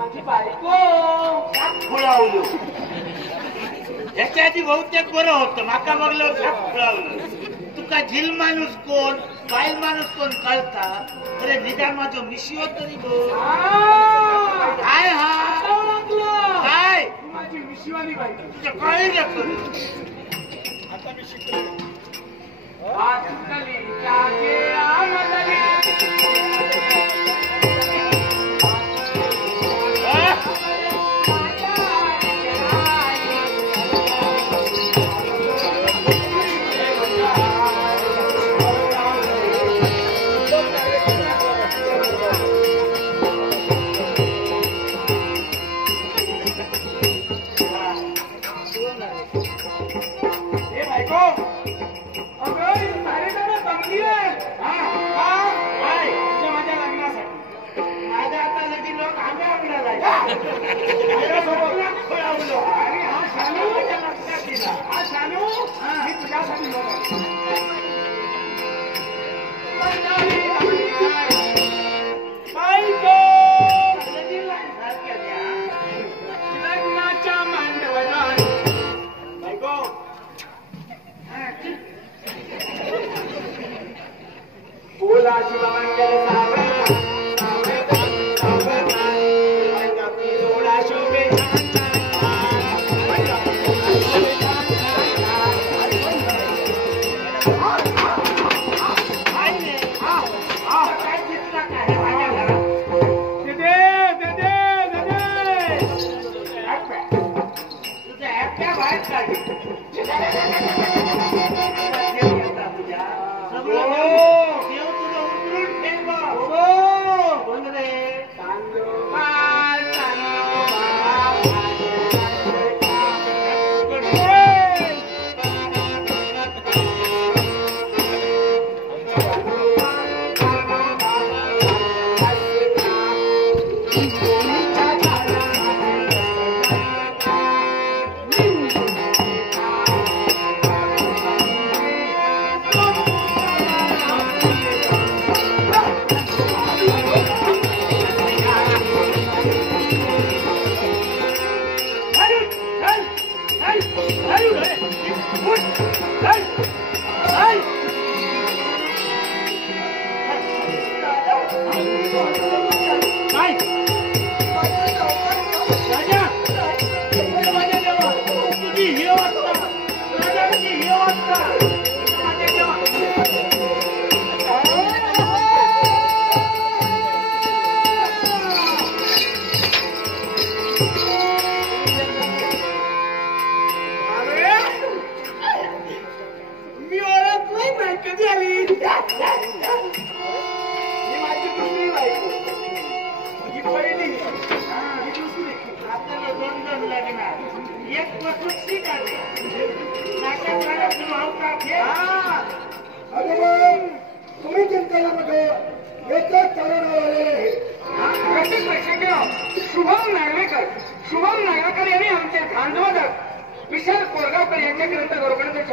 माझी बायको खुळावलो याच्या आधी बहुतेक बरं होतं माका बघलं खुळावलं तुका झिल माणूस कोण बाईल माणूस कोण कळता अरे निदान माझं मिशिओ तरी बोल काय हा काय माझी विश्वानी बायको तुझ्या कळी घेतो आता मी शिकलो आजकाली जागे आमदली तुम्ही चिंतेला बघा येतात शुभम नागवेकर यांनी आमचे भांडवल विशाल कोरगावकर यांच्यापर्यंत